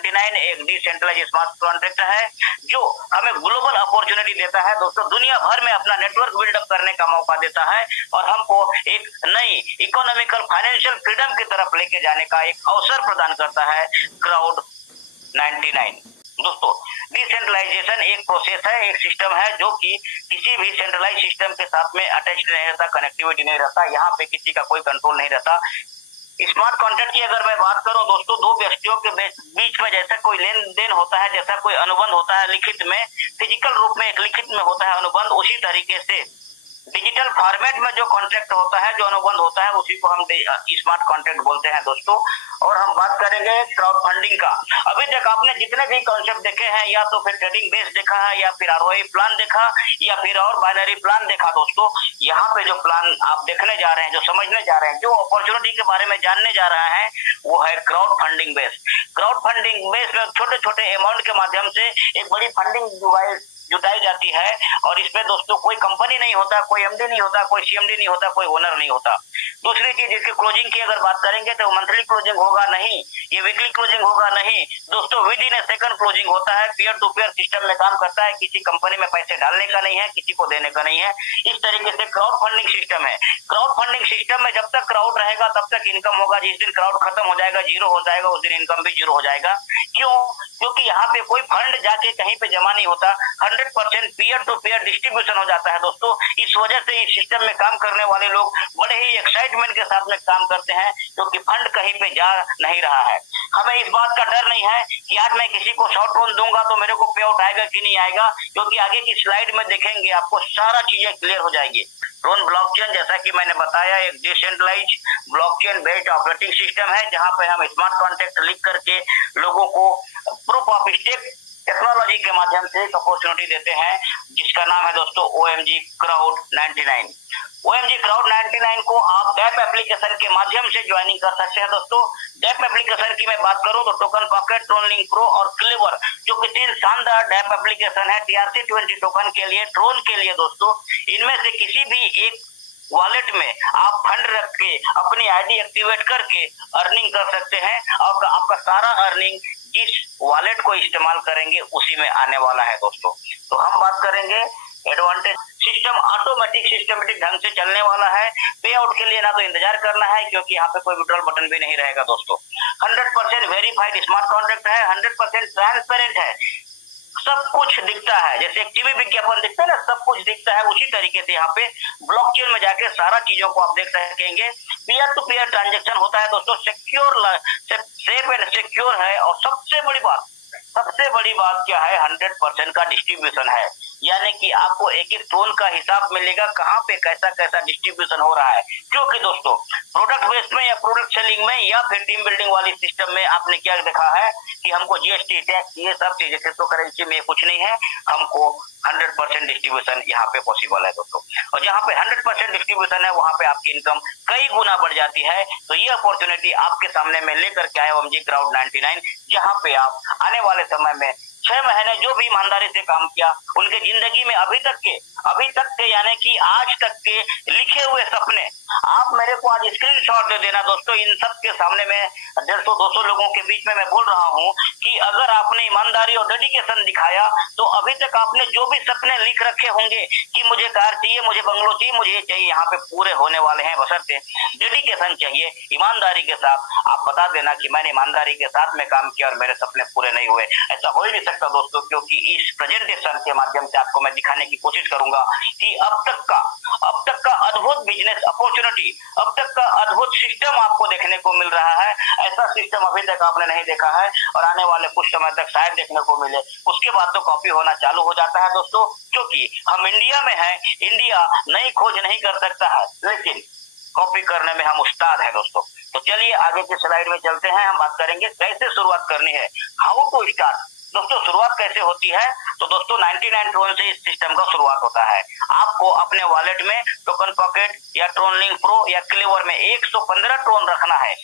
99 एक decentralise smart contract है जो हमें ग्लोबल अपॉर्चुनिटी देता है दोस्तों, दुनिया भर में अपना नेटवर्क बिल्डअप करने का मौका देता है और हमको एक नई इकोनॉमिकल फाइनेंशियल फ्रीडम की तरफ लेके जाने का एक अवसर प्रदान करता है क्राउड 99। दोस्तों, डिसेंट्रलाइजेशन एक प्रोसेस है, एक सिस्टम है जो कि किसी भी सेंट्रलाइज सिस्टम के साथ में अटैच्ड नहीं रहता, कनेक्टिविटी नहीं रहता, यहाँ पे किसी का कोई कंट्रोल नहीं रहता। स्मार्ट कॉन्ट्रैक्ट की अगर मैं बात करूं दोस्तों, दो व्यक्तियों के बीच में जैसा कोई लेन देन होता है, जैसा कोई अनुबंध होता है लिखित में, फिजिकल रूप में एक लिखित में होता है अनुबंध, उसी तरीके से डिजिटल फॉर्मेट में जो कॉन्ट्रैक्ट होता है, जो अनुबंध होता है, उसी को हम स्मार्ट कॉन्ट्रैक्ट बोलते हैं दोस्तों। और हम बात करेंगे क्राउड फंडिंग का। अभी तक आपने जितने भी कॉन्सेप्ट देखे हैं, या तो फिर ट्रेडिंग बेस देखा है, या फिर आरओआई प्लान देखा, या फिर और बाइनरी प्लान देखा दोस्तों। यहाँ पे जो प्लान आप देखने जा रहे हैं, जो समझने जा रहे हैं, जो अपॉर्चुनिटी के बारे में जानने जा रहे हैं, वो है crowd funding base. Crowd funding base में छोटे छोटे अमाउंट के माध्यम से एक बड़ी फंडिंग जुटाई जाती है और इसमें दोस्तों कोई कंपनी नहीं होता, कोई एमडी नहीं होता, कोई सीएमडी नहीं होता, कोई ओनर नहीं होता। दूसरी चीज, इसकी क्लोजिंग की अगर बात करेंगे तो मंथली क्लोजिंग होगा नहीं, ये वीकली क्लोजिंग होगा नहीं दोस्तों, with in A second closing होता है, पीयर टू पीयर सिस्टम में काम करता है, किसी कंपनी में पैसे डालने का नहीं है, किसी को देने का नहीं है। इस तरीके से क्राउड फंडिंग सिस्टम है। क्राउड फंडिंग सिस्टम में जब तक क्राउड रहेगा तब तक इनकम होगा, जिस दिन क्राउड खत्म हो जाएगा, जीरो हो जाएगा, उस दिन इनकम भी जीरो हो जाएगा। क्यों? क्योंकि यहाँ पे कोई फंड जाके कहीं पे जमा नहीं होता, 100% पीयर टू पीयर डिस्ट्रीब्यूशन हो जाता है दोस्तों। इस वजह से इस सिस्टम में काम करने वाले लोग बड़े ही एक्साइटमेंट के साथ में काम करते हैं, क्योंकि फंड कहीं पे जा नहीं रहा है। हमें इस बात का डर नहीं है कि आज मैं किसी को शॉर्ट लोन दूंगा तो मेरे को पे आउट आएगा कि नहीं आएगा, क्योंकि आगे की स्लाइड में देखेंगे आपको सारा चीजें क्लियर हो जाएगी। ट्रोन ब्लॉकचेन, जैसा कि मैंने बताया, एक decentralise blockchain based operating system है, जहां पे हम स्मार्ट कॉन्ट्रैक्ट लिख करके लोगों को प्रूफ ऑफ स्टेक टेक्नोलॉजी के माध्यम से एक अपॉर्चुनिटी देते हैं, जिसका नाम है दोस्तों OMG क्राउड 99। OMG क्राउड 99 को आप डैप एप्लीकेशन के माध्यम से ज्वाइनिंग कर सकते हैं दोस्तों। डैप एप्लीकेशन की मैं बात करूं तो टोकन पॉकेट, ट्रोनलिंक प्रो और क्लेवर, जो कि 3 शानदार डैप एप्लीकेशन है TRC20 टोकन के लिए, ट्रोन के लिए दोस्तों। इनमें से किसी भी एक वॉलेट में आप फंड रख के अपनी आईडी एक्टिवेट करके अर्निंग कर सकते हैं और आपका सारा अर्निंग जिस वॉलेट को इस्तेमाल करेंगे उसी में आने वाला है दोस्तों। तो हम बात करेंगे एडवांटेज। सिस्टम ऑटोमेटिक सिस्टमेटिक ढंग से चलने वाला है। पे आउट के लिए ना तो इंतजार करना है, क्योंकि यहाँ पे कोई विड्रॉल बटन भी नहीं रहेगा दोस्तों। 100% वेरीफाइड स्मार्ट कॉन्ट्रैक्ट है, 100% ट्रांसपेरेंट है, सब कुछ दिखता है, जैसे एक टीवी विज्ञापन दिखता है ना, सब कुछ दिखता है, उसी तरीके से यहाँ पे ब्लॉकचेन में जाके सारा चीजों को आप देख सकेंगे। पीयर टू पीयर ट्रांजैक्शन होता है दोस्तों, सेफ एंड सिक्योर है। और सबसे बड़ी बात क्या है, 100% का डिस्ट्रीब्यूशन है, यानी कि आपको एक एक ट्रोन का हिसाब मिलेगा, कहाँ पे कैसा कैसा डिस्ट्रीब्यूशन हो रहा है। क्योंकि दोस्तों प्रोडक्ट बेस्ड में या प्रोडक्ट सेलिंग में या फिर टीम बिल्डिंग वाली सिस्टम में आपने क्या देखा है कि हमको जीएसटी टैक्स ये सब चीजें, क्रिप्टो करेंसी में कुछ नहीं है, हमको 100% डिस्ट्रीब्यूशन यहाँ पे पॉसिबल है दोस्तों। और जहाँ पे 100% डिस्ट्रीब्यूशन है वहाँ पे आपकी इनकम कई गुना बढ़ जाती है। तो ये अपॉर्चुनिटी आपके सामने में लेकर के आया OMG क्राउड 99, जहाँ पे आप आने वाले समय में 6 महीने जो भी ईमानदारी से काम किया, उनके जिंदगी में अभी तक के यानी कि आज तक के लिखे हुए सपने आप मेरे को आज स्क्रीनशॉट दे देना दोस्तों। इन सब के सामने में 150-200 लोगों के बीच में मैं बोल रहा हूँ कि अगर आपने ईमानदारी और डेडिकेशन दिखाया तो अभी तक आपने जो भी सपने लिख रखे होंगे कि मुझे कार चाहिए, मुझे बंगलो चाहिए, मुझे ये चाहिए, यहाँ पे पूरे होने वाले हैं। बशर्ते डेडिकेशन चाहिए, ईमानदारी के साथ आप बता देना कि मैंने ईमानदारी के साथ में काम किया और मेरे सपने पूरे नहीं हुए। ऐसा हो ही नहीं सकता दोस्तों, क्योंकि इस प्रेजेंटेशन के माध्यम से आपको मैं दिखाने की कोशिश करूंगा कि अब तक का अद्भुत बिजनेस अपॉर्चुनिटी, अब तक का अद्भुत सिस्टम आपको देखने को मिल रहा है। ऐसा सिस्टम अभी तक आपने नहीं देखा है और आने वाले कुछ समय तक शायद देखने को मिले। उसके बाद तो कॉपी होना चालू हो जाता है दोस्तों, क्योंकि हम इंडिया में हैं। इंडिया नई खोज नहीं कर सकता है, लेकिन कॉपी करने में हम उस्ताद है दोस्तों। तो चलिए आगे की स्लाइड में चलते हैं। हम बात करेंगे कैसे शुरुआत करनी है, हाउ टू स्टार्ट। दोस्तों शुरुआत कैसे होती है, तो दोस्तों 99 ट्रोन से इस सिस्टम का शुरुआत होता है। आपको अपने वॉलेट में टोकन पॉकेट या ट्रोनलिंक प्रो या क्लेवर में 115 ट्रोन रखना है।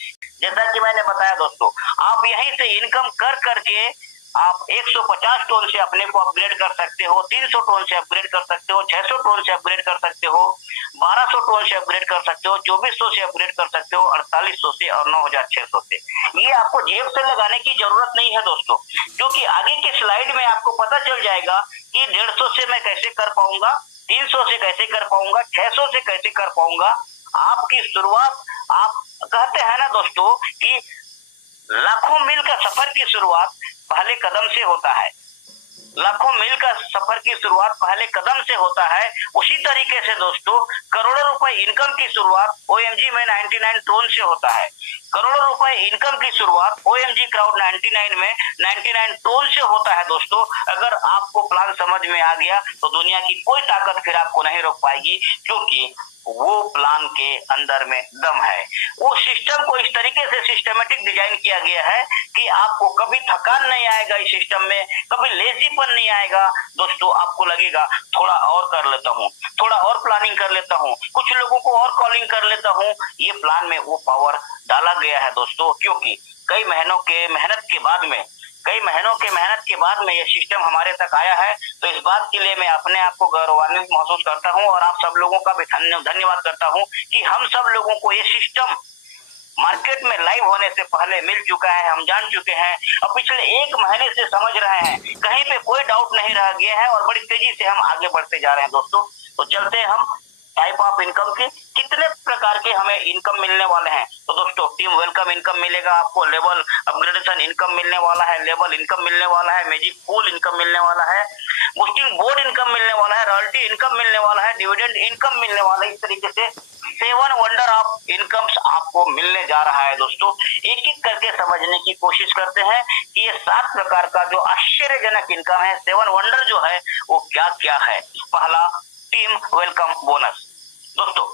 जैसा कि मैंने बताया दोस्तों, आप यहीं से इनकम कर करके आप 150 टोन से अपने को अपग्रेड कर सकते हो, 300 टोन से अपग्रेड कर सकते हो, 600 टोन से अपग्रेड कर सकते हो, 1200 टोन से अपग्रेड कर सकते हो, 2400 से अपग्रेड कर सकते हो, 4800 से और 9600 से। ये आपको जेब से लगाने की जरूरत नहीं है दोस्तों, क्योंकि आगे की स्लाइड में आपको पता चल जाएगा कि 150 से मैं कैसे कर पाऊंगा, 300 से कैसे कर पाऊंगा, 600 से कैसे कर पाऊंगा। आपकी शुरुआत, आप कहते हैं ना दोस्तों कि लाखों मील का सफर की शुरुआत पहले कदम से होता है, लाखों मील का सफर की शुरुआत पहले कदम से होता है। उसी तरीके से दोस्तों करोड़ों रुपए इनकम की शुरुआत OMG में 99 टोन से होता है। करोड़ों रुपए इनकम की शुरुआत OMG क्राउड 99 में 99 टोन से होता है दोस्तों। अगर आपको प्लान समझ में आ गया तो दुनिया की कोई ताकत फिर आपको नहीं रोक पाएगी, क्योंकि वो प्लान के अंदर में दम है। वो सिस्टम को इस तरीके से सिस्टमेटिक डिजाइन किया गया है कि आपको कभी थकान नहीं आएगा इस सिस्टम में, कभी लेजीपन नहीं आएगा दोस्तों। आपको लगेगा थोड़ा और कर लेता हूँ, थोड़ा और प्लानिंग कर लेता हूँ, कुछ लोगों को और कॉलिंग कर लेता हूँ। ये प्लान में वो पावर डाला गया है दोस्तों, क्योंकि कई महीनों के मेहनत के बाद में ये सिस्टम हमारे तक आया है। तो इस बात के लिए मैं अपने आप को गौरवान्वित महसूस करता हूँ और आप सब लोगों का भी धन्यवाद करता हूँ कि हम सब लोगों को ये सिस्टम मार्केट में लाइव होने से पहले मिल चुका है, हम जान चुके हैं और पिछले 1 महीने से समझ रहे हैं, कहीं पे कोई डाउट नहीं रह गया है और बड़ी तेजी से हम आगे बढ़ते जा रहे हैं दोस्तों। तो चलते हैं हम टाइप ऑफ इनकम की, कितने प्रकार के हमें इनकम मिलने वाले हैं। तो दोस्तों टीम वेलकम इनकम मिलेगा आपको, लेवल अपग्रेडेशन इनकम मिलने वाला है, लेवल इनकम मिलने वाला है, मैजिक पूल इनकम मिलने वाला है, बूस्टिंग बोर्ड इनकम मिलने वाला है, रॉयल्टी इनकम मिलने वाला है, डिविडेंड इनकम मिलने वाला है। इस तरीके से 7 वंडर ऑफ इनकम्स आपको मिलने जा रहा है दोस्तों। एक एक करके समझने की कोशिश करते हैं कि ये 7 प्रकार का जो आश्चर्यजनक इनकम है, 7 वंडर जो है वो क्या क्या है। पहला, टीम वेलकम बोनस। दोस्तों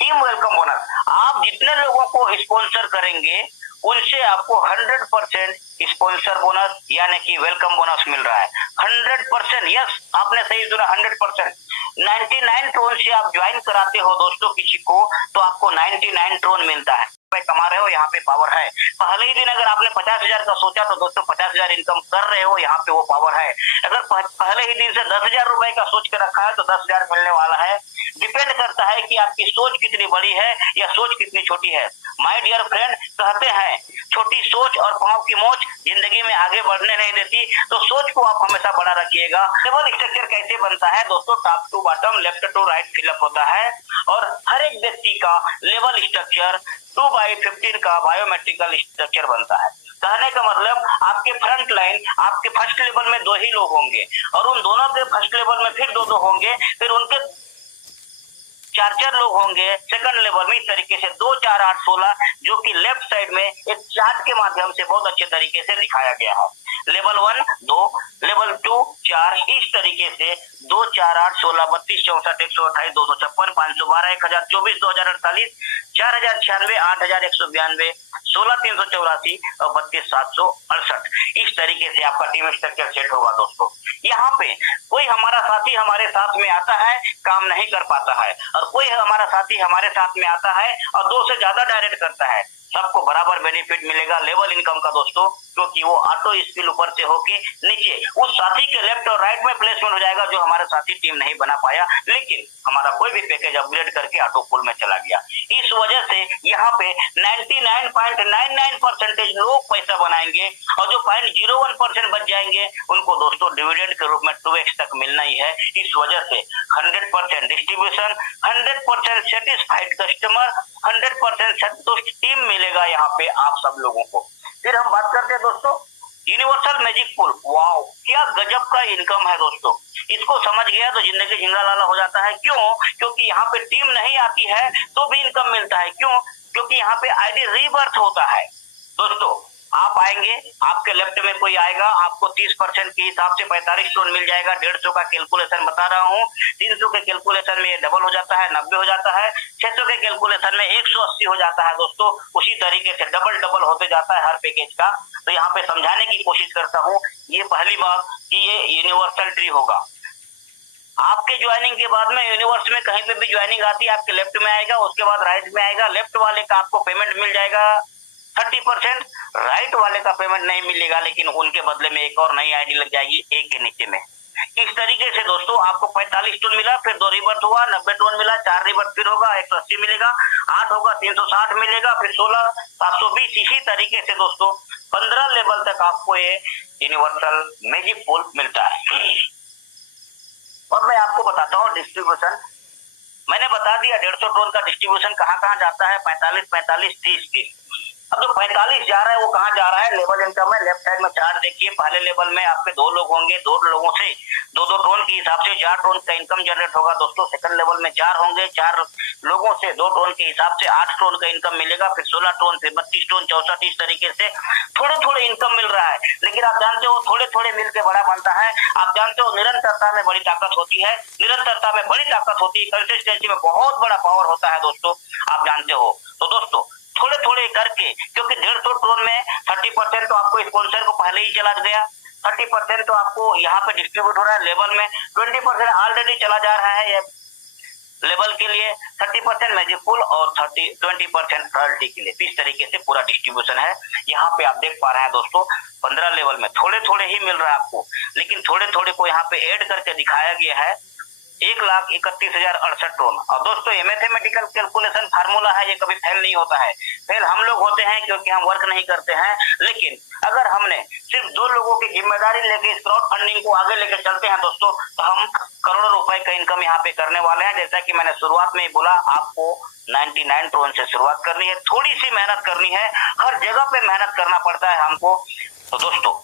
टीम वेलकम बोनस, आप जितने लोगों को स्पॉन्सर करेंगे उनसे आपको 100% स्पॉन्सर बोनस यानी कि वेलकम बोनस मिल रहा है। 100%, यस आपने सही सुना, 100%। 99 ट्रोन से आप ज्वाइन कराते हो दोस्तों किसी को, तो आपको 99 ट्रोन मिलता है। कमा रहे हो, यहाँ पे पावर है। पहले ही दिन अगर आपने 50,000 का सोचा तो दोस्तों 50,000 इनकम कर रहे हो, यहाँ पे वो पावर है। अगर पहले ही दिन से 10,000 रुपए का सोच के रखा है तो 10,000 मिलने वाला है। डिपेंड करता है कि आपकी सोच कितनी बड़ी है या सोच कितनी छोटी है। माय डियर फ्रेंड, कहते हैं छोटी सोच और पांव की मोच जिंदगी में आगे बढ़ने नहीं देती, तो सोच को आप हमेशा बड़ा रखिएगा। लेवल स्ट्रक्चर कैसे बनता है दोस्तों? Top to bottom, left to right fill up होता है और हर एक व्यक्ति का लेवल स्ट्रक्चर 2/15 का बायोमेट्रिकल स्ट्रक्चर बनता है। कहने का मतलब आपके फ्रंट लाइन, आपके फर्स्ट लेवल में 2 ही लोग होंगे और उन दोनों के फर्स्ट लेवल में फिर 2 होंगे, फिर उनके 4 लोग होंगे सेकंड लेवल में। इस तरीके से 2, 4, 8, 16 जो कि लेफ्ट साइड में एक चार्ट के माध्यम से बहुत अच्छे तरीके से दिखाया गया है। लेवल 1 2, लेवल 2 4, इस तरीके से 2, 4, 8, 16, 32, 64, 128, 256, 512, 1024, 2048, 4096, 8192, 16384 और 32768। इस तरीके से आपका टीम स्ट्रक्चर सेट होगा दोस्तों। यहाँ पे कोई हमारा साथी हमारे साथ में आता है, काम नहीं कर पाता है, और कोई हमारा साथी हमारे साथ में आता है और 2 से ज्यादा डायरेक्ट करता है। सबको बराबर बेनिफिट मिलेगा लेवल इनकम का दोस्तों, क्योंकि वो ऑटो स्किल ऊपर से होके नीचे उस साथी के लेफ्ट और राइट में प्लेसमेंट हो जाएगा जो हमारे साथी टीम नहीं बना पाया, लेकिन हमारा कोई भी पैकेज अपग्रेड करके ऑटो पुल में चला गया। इस वजह से यहाँ पे 99.99% लोग पैसा बनाएंगे और जो 0.01% बच जाएंगे उनको दोस्तों डिविडेंड के रूप में 2x तक मिलना ही है। इस वजह से 100% डिस्ट्रीब्यूशन, 100% सेटिस्फाइड कस्टमर, 100% संतुष्ट टीम मिलेगा यहाँ पे आप सब लोगों को। फिर हम बात करते हैं दोस्तों यूनिवर्सल मैजिक पूल। वाओ, क्या गजब का इनकम है दोस्तों। इसको समझ गया तो जिंदगी झिंगा लाला हो जाता है। क्यों? क्योंकि यहाँ पे टीम नहीं आती है तो भी इनकम मिलता है। क्यों? क्योंकि यहाँ पे आईडी रीबर्थ होता है दोस्तों। आप आएंगे, आपके लेफ्ट में कोई आएगा, आपको 30% के हिसाब से 45 टोन मिल जाएगा। 150 का कैलकुलेशन बता रहा हूँ, 300 के कैलकुलेशन में ये डबल हो जाता है, 90 हो जाता है, 600 के कैलकुलेशन में 180 हो जाता है दोस्तों। उसी तरीके से डबल होते जाता है हर पैकेज का। तो यहाँ पे समझाने की कोशिश करता हूँ। ये पहली बात कि ये यूनिवर्सल ट्री होगा। आपके ज्वाइनिंग के बाद में यूनिवर्स में कहीं पे भी ज्वाइनिंग आती है, आपके लेफ्ट में आएगा, उसके बाद राइट में आएगा। लेफ्ट वाले का आपको पेमेंट मिल जाएगा 30% राइट वाले का पेमेंट नहीं मिलेगा, लेकिन उनके बदले में एक और नई आईडी लग जाएगी ए के नीचे में। इस तरीके से दोस्तों आपको 45 टोन मिला, फिर 2 रिबर्थ हुआ, 90 टोन मिला, 4 रिबर्थ फिर होगा 180 मिलेगा, 8 होगा 360 मिलेगा, फिर 16 720। इसी तरीके से दोस्तों 15 लेवल तक आपको ये यूनिवर्सल मैजिक पूल मिलता है। और मैं आपको बताता हूँ डिस्ट्रीब्यूशन। मैंने बता दिया 150 टोन का डिस्ट्रीब्यूशन कहाँ कहाँ जाता है, 45 45 30 30। अब जो 45 जा रहा है वो कहाँ जा रहा है, लेवल इनकम है। लेफ्ट साइड में चार्ट देखिए, पहले लेवल में आपके 2 लोग होंगे, 2 लोगों से 2 टोन के हिसाब से 4 टोन का इनकम जनरेट होगा दोस्तों। सेकंड लेवल में 4 होंगे, 4 लोगों से 2 टोन के हिसाब से 8 टोन का इनकम मिलेगा, फिर 16 टोन, फिर 32 टोन, 64। इस तरीके से थोड़े थोड़े इनकम मिल रहा है, लेकिन आप जानते हो थोड़े थोड़े मिल के बड़ा बनता है। आप जानते हो निरंतरता में बड़ी ताकत होती है, निरंतरता में बड़ी ताकत होती है, कंसिस्टेंसी में बहुत बड़ा पावर होता है दोस्तों, आप जानते हो। तो दोस्तों थोड़े थोड़े करके, क्योंकि 150 टोन में 30% तो आपको स्पॉन्सर को पहले ही चला गया, 30% तो आपको यहाँ पे डिस्ट्रीब्यूट हो रहा है लेवल में, 20% ऑलरेडी चला जा रहा है ये लेवल के लिए, 30% मैजिक पूल और 20% रॉयल्टी के लिए। इस तरीके से पूरा डिस्ट्रीब्यूशन है। यहाँ पे आप देख पा रहे हैं दोस्तों 15 लेवल में थोड़े थोड़े ही मिल रहा है आपको, लेकिन थोड़े थोड़े को यहाँ पे ऐड करके दिखाया गया है 1,31,068 टोन। और दोस्तों ये मैथमेटिकल कैलकुलेशन फार्मूला है, ये कभी फेल नहीं होता है। फेल हम लोग होते हैं क्योंकि हम वर्क नहीं करते हैं, लेकिन अगर हमने सिर्फ 2 लोगों की जिम्मेदारी लेके इस क्राउड फंडिंग को आगे लेके चलते हैं दोस्तों, तो हम करोड़ों रुपए का इनकम यहाँ पे करने वाले हैं। जैसा कि मैंने शुरुआत में ही बोला, आपको 99 टोन से शुरुआत करनी है, थोड़ी सी मेहनत करनी है, हर जगह पे मेहनत करना पड़ता है हमको। तो दोस्तों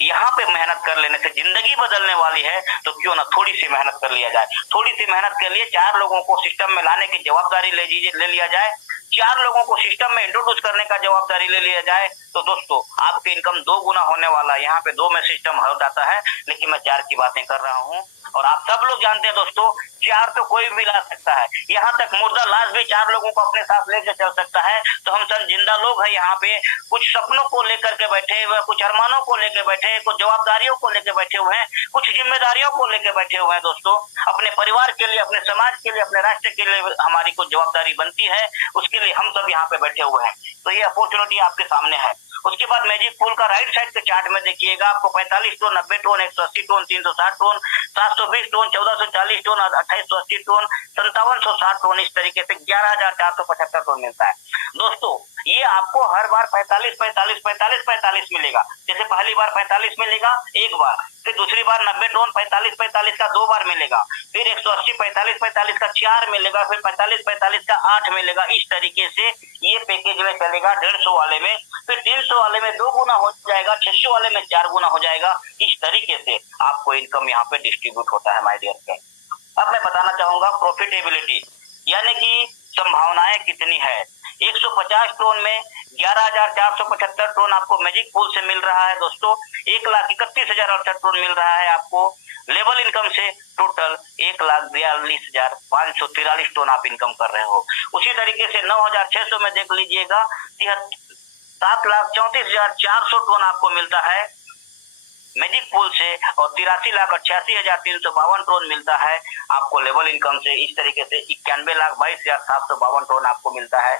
यहाँ पे मेहनत कर लेने से जिंदगी बदलने वाली है, तो क्यों ना थोड़ी सी मेहनत कर लिया जाए। थोड़ी सी मेहनत के लिए 4 लोगों को सिस्टम में लाने की जवाबदारी ले लिया जाए, 4 लोगों को सिस्टम में इंट्रोड्यूस करने का जवाबदारी ले लिया जाए, तो दोस्तों आपकी इनकम 2 गुना होने वाला है। यहाँ पे 2 में सिस्टम हो जाता है, लेकिन मैं 4 की बातें कर रहा हूँ। और आप सब लोग जानते हैं दोस्तों 4 तो कोई भी ला सकता है, यहाँ तक मुर्दा लाश भी 4 लोगों को अपने साथ लेकर चल सकता है। तो हम सब जिंदा लोग हैं यहाँ पे, कुछ सपनों को लेकर के बैठे हुए, कुछ अरमानों को लेकर बैठे, कुछ जवाबदारियों को लेकर बैठे हुए हैं, कुछ जिम्मेदारियों को लेकर बैठे हुए हैं दोस्तों। अपने परिवार के लिए, अपने समाज के लिए, अपने राष्ट्र के लिए हमारी कुछ जवाबदारी बनती है, उसके लिए हम सब यहाँ पे बैठे हुए हैं। तो ये अपॉर्चुनिटी आपके सामने है। उसके बाद मैजिक पूल का राइट साइड के चार्ट में देखिएगा, आपको 45 tone, 90 tone, 180 tone, 360 tone, 720 tone, 1440 tone, 2880 tone, 5760 tone, इस तरीके से 11,475 टोन मिलता है दोस्तों। ये आपको हर बार 45 45 45 45 मिलेगा। जैसे पहली बार 45 मिलेगा एक बार, फिर दूसरी बार 90 टोन 45 45 का 2 बार मिलेगा, फिर 180 45 45 का 4 मिलेगा, फिर 45 45 का 8 मिलेगा। इस तरीके से ये पैकेज में चलेगा 150 वाले में, फिर 300 वाले में 2 गुना हो जाएगा, 600 वाले में 4 गुना हो जाएगा। इस तरीके से आपको इनकम यहाँ पे डिस्ट्रीब्यूट होता है माय डियर फ्रेंड। अब मैं बताना चाहूंगा प्रॉफिटेबिलिटी, यानी कि संभावनाएं कितनी है। 150 टोन में 11,475 टोन आपको मैजिक पूल से मिल रहा है दोस्तों। 1,31,068 टोन मिल रहा है आपको लेवल इनकम से। टोटल 1,42,543 टोन आप इनकम कर रहे हो। उसी तरीके से 9,600 में देख लीजिएगा 7,34,400 टोन आपको मिलता है मैजिक पूल से, और 83,88,352 टोन मिलता है आपको लेवल इनकम से। इस तरीके से 91,22,752 टोन आपको मिलता है।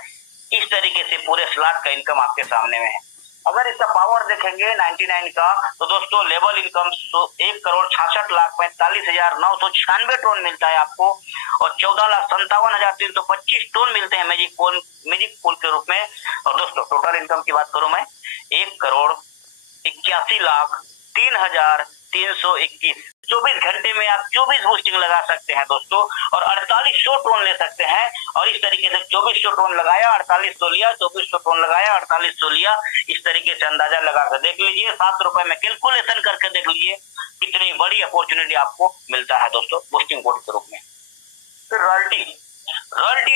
इस तरीके से पूरे स्लॉट का इनकम आपके सामने में है। अगर इसका पावर देखेंगे 99 का, तो दोस्तों लेवल इनकम 1,66,45,996 टोन मिलता है आपको, और 14,57,325 टोन मिलते हैं मैजिक पूल के रूप में। और दोस्तों टोटल इनकम की बात करूं मैं, 1,81,03,321। 24 घंटे में आप 24 बूस्टिंग लगा सकते हैं दोस्तों, और 4800 टोन ले सकते हैं। और इस तरीके से 2400 टोन लगाया, 4800 लिया, 2400 टोन लगाया, 4800 लिया। इस तरीके से अंदाजा लगा कर देख लीजिए, 7 रुपए में कैलकुलेशन करके देख लीजिए कितनी बड़ी अपॉर्चुनिटी आपको मिलता है दोस्तों बूस्टिंग कोड के रूप में। फिर रॉयल्टी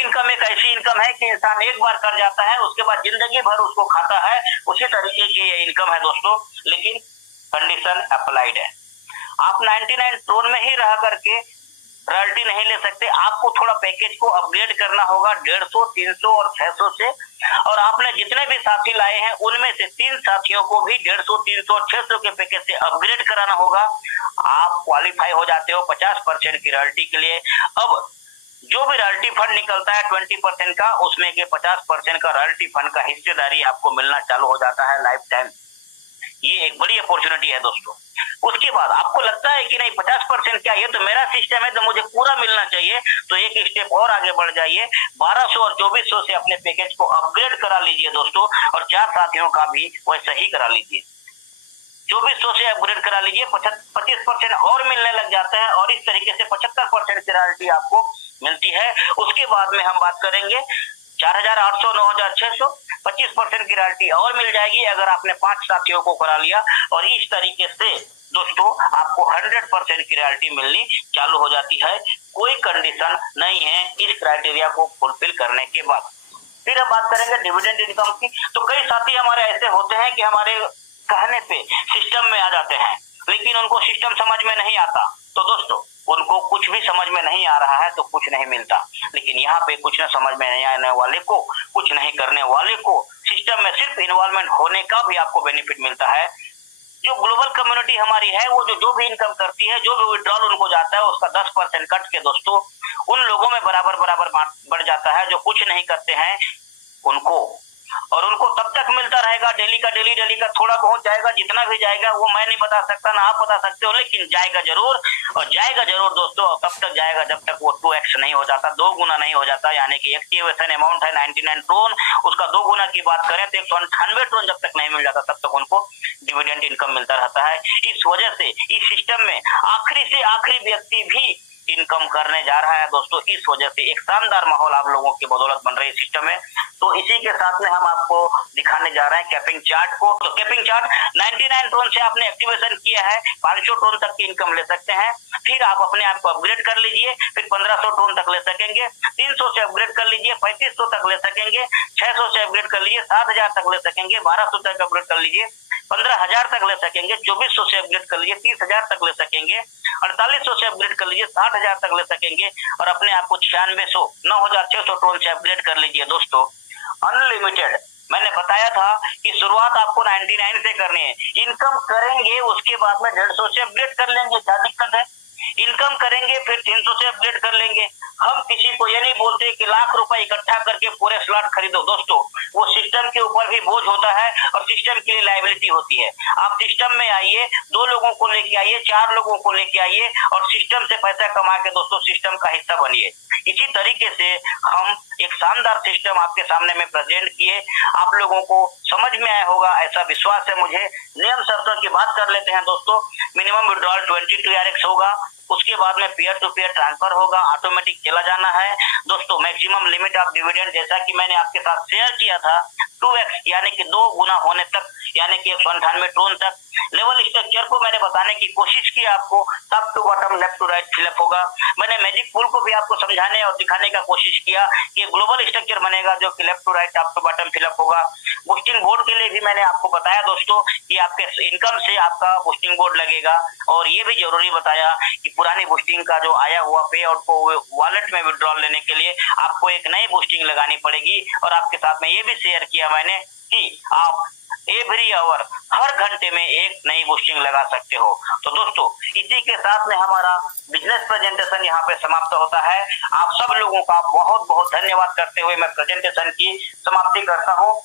इनकम एक ऐसी इनकम है कि इंसान एक बार कर जाता है, उसके बाद जिंदगी भर उसको खाता है। उसी तरीके की ये इनकम है दोस्तों, लेकिन कंडीशन अप्लाइड है। आप 99 टोन में ही रह करके रॉयल्टी नहीं ले सकते, आपको थोड़ा पैकेज को अपग्रेड करना होगा 150, 300 और 600 से। और आपने जितने भी साथी लाए हैं उनमें से 3 साथियों को भी 150, 300 और 600 के पैकेज से अपग्रेड कराना होगा। आप क्वालिफाई हो जाते हो 50% की रॉयल्टी के लिए। अब जो भी रॉयल्टी फंड निकलता है 20% का, उसमें के 50% का रॉयल्टी फंड का हिस्सेदारी आपको मिलना चालू हो जाता है लाइफ टाइम। ये एक बड़ी अपॉर्चुनिटी है दोस्तों। उसके बाद आपको लगता है कि नहीं 50% क्या, ये तो मेरा सिस्टम है तो मुझे पूरा मिलना चाहिए, तो एक स्टेप और आगे बढ़ जाइए, 1200 और 2400 से अपने पैकेज को अपग्रेड करा लीजिए दोस्तों, और 4 साथियों का भी वैसा ही करा लीजिए। 2400 से अपग्रेड करा लीजिए, 25% और मिलने लग जाता है, और इस तरीके से 75% की रॉयल्टी आपको मिलती है। उसके बाद में हम बात करेंगे 4800, 9600, 25% की रॉयल्टी और मिल जाएगी अगर आपने 5 साथियों को करा लिया, और इस तरीके से दोस्तों आपको 100% की रॉयल्टी मिलनी चालू हो जाती है। कोई कंडीशन नहीं है इस क्राइटेरिया को फुलफिल करने के बाद। फिर हम बात करेंगे डिविडेंड इनकम की। तो कई साथी हमारे ऐसे होते हैं कि हमारे कहने पे सिस्टम में आ जाते हैं, लेकिन उनको सिस्टम समझ में नहीं आता। तो दोस्तों उनको कुछ भी समझ में नहीं आ रहा है तो कुछ नहीं मिलता, लेकिन यहाँ पे कुछ न समझ में नहीं आने वाले को, कुछ नहीं करने वाले को सिस्टम में सिर्फ इन्वॉल्वमेंट होने का भी आपको बेनिफिट मिलता है। जो ग्लोबल कम्युनिटी हमारी है, वो जो भी इनकम करती है, जो भी विड्रॉल उनको जाता है, उसका 10% कट के दोस्तों उन लोगों में बराबर बराबर बढ़ जाता है जो कुछ नहीं करते हैं उनको, और उनको तब तक मिलता रहेगा। डेली का थोड़ा बहुत जाएगा, जितना भी जाएगा वो मैं नहीं बता सकता, ना आप बता सकते हो, लेकिन जाएगा जरूर, और जाएगा जरूर दोस्तों। तब तक जाएगा जब तक वो 2x नहीं हो जाता, 2 गुना नहीं हो जाता। यानी कि एक्टिवेशन अमाउंट है 99 टोन, उसका 2 गुना की बात करें तो 198 टोन जब तक नहीं मिल जाता तब तक उनको डिविडेंड इनकम मिलता रहता है। इस वजह से इस सिस्टम में आखिरी से आखिरी व्यक्ति भी इनकम करने जा रहा है दोस्तों। इस वजह से एक शानदार माहौल आप लोगों की बदौलत बन रही है सिस्टम में। तो इसी के साथ में हम आपको दिखाने जा रहे हैं कैपिंग चार्ट को। तो कैपिंग चार्ट 99 टोन से आपने एक्टिवेशन किया है, 500 टोन तक की इनकम ले सकते हैं। फिर आप अपने आप को अपग्रेड कर लीजिए, फिर 1500 टोन तक ले सकेंगे, 300 से अपग्रेड कर लीजिए, 3500 तक ले सकेंगे, 600 से अपग्रेड कर लीजिए, 7000 तक ले सकेंगे, 1200 तक अपग्रेड कर लीजिए, 15000 तक ले सकेंगे, 2400 से अपग्रेड कर लीजिए, 30000 तक ले सकेंगे, 4800 से अपग्रेड कर लीजिए, 60000 तक ले सकेंगे, और अपने आप को 9600, 9600 टोन से अपग्रेड कर लीजिए दोस्तों। अनलिमिटेड, मैंने बताया था कि शुरुआत आपको 99 से करनी है। इनकम करेंगे उसके बाद में 150 से अपग्रेड कर लेंगे, क्या दिक्कत है। इनकम करेंगे फिर 300 से अपग्रेड कर लेंगे। हम किसी को ये नहीं बोलते कि लाख रुपए इकट्ठा करके पूरे स्लॉट खरीदो दोस्तों, वो सिस्टम के ऊपर भी बोझ होता है और सिस्टम के लिए लायबिलिटी होती है। आप सिस्टम में आइए, 2 लोगों को लेके आइए, 4 लोगों को लेके आइए, और सिस्टम से पैसा कमा के दोस्तों सिस्टम का हिस्सा बनिए। इसी तरीके से हम एक शानदार सिस्टम आपके सामने में प्रेजेंट किए, आप लोगों को समझ में आया होगा ऐसा विश्वास है मुझे। नियम शर्तों की बात कर लेते हैं दोस्तों। मिनिमम विड्रॉल 22 होगा, उसके बाद में पीयर टू पीयर ट्रांसफर होगा, ऑटोमेटिक चला जाना है दोस्तों। मैक्सिमम लिमिट ऑफ डिविडेंड जैसा कि मैंने आपके साथ शेयर किया था 2x यानी कि 2 गुना होने तक, यानी कि 198 टोन तक। लेवल स्ट्रक्चर को मैंने बताने की कोशिश की आपको, top to bottom left to right fill up होगा। मैंने मैजिक पूल को भी आपको समझाने और दिखाने का कोशिश किया कि ग्लोबल स्ट्रक्चर बनेगा जो कि left to right top to bottom fill up होगा। बूस्टिंग बोर्ड के लिए भी मैंने आपको बताया दोस्तों कि आपके इनकम से आपका बूस्टिंग बोर्ड लगेगा, और ये भी जरूरी बताया कि पुरानी बूस्टिंग का जो आया हुआ पे आउट को वॉलेट में विड्रॉल लेने के लिए आपको एक नई बूस्टिंग लगानी पड़ेगी। और आपके साथ में ये भी शेयर किया मैंने कि आप एवरी आवर, हर घंटे में एक नई बूस्टिंग लगा सकते हो। तो दोस्तों इसी के साथ में हमारा बिजनेस प्रेजेंटेशन यहाँ पे समाप्त होता है। आप सब लोगों का बहुत बहुत धन्यवाद करते हुए मैं प्रेजेंटेशन की समाप्ति करता हूँ।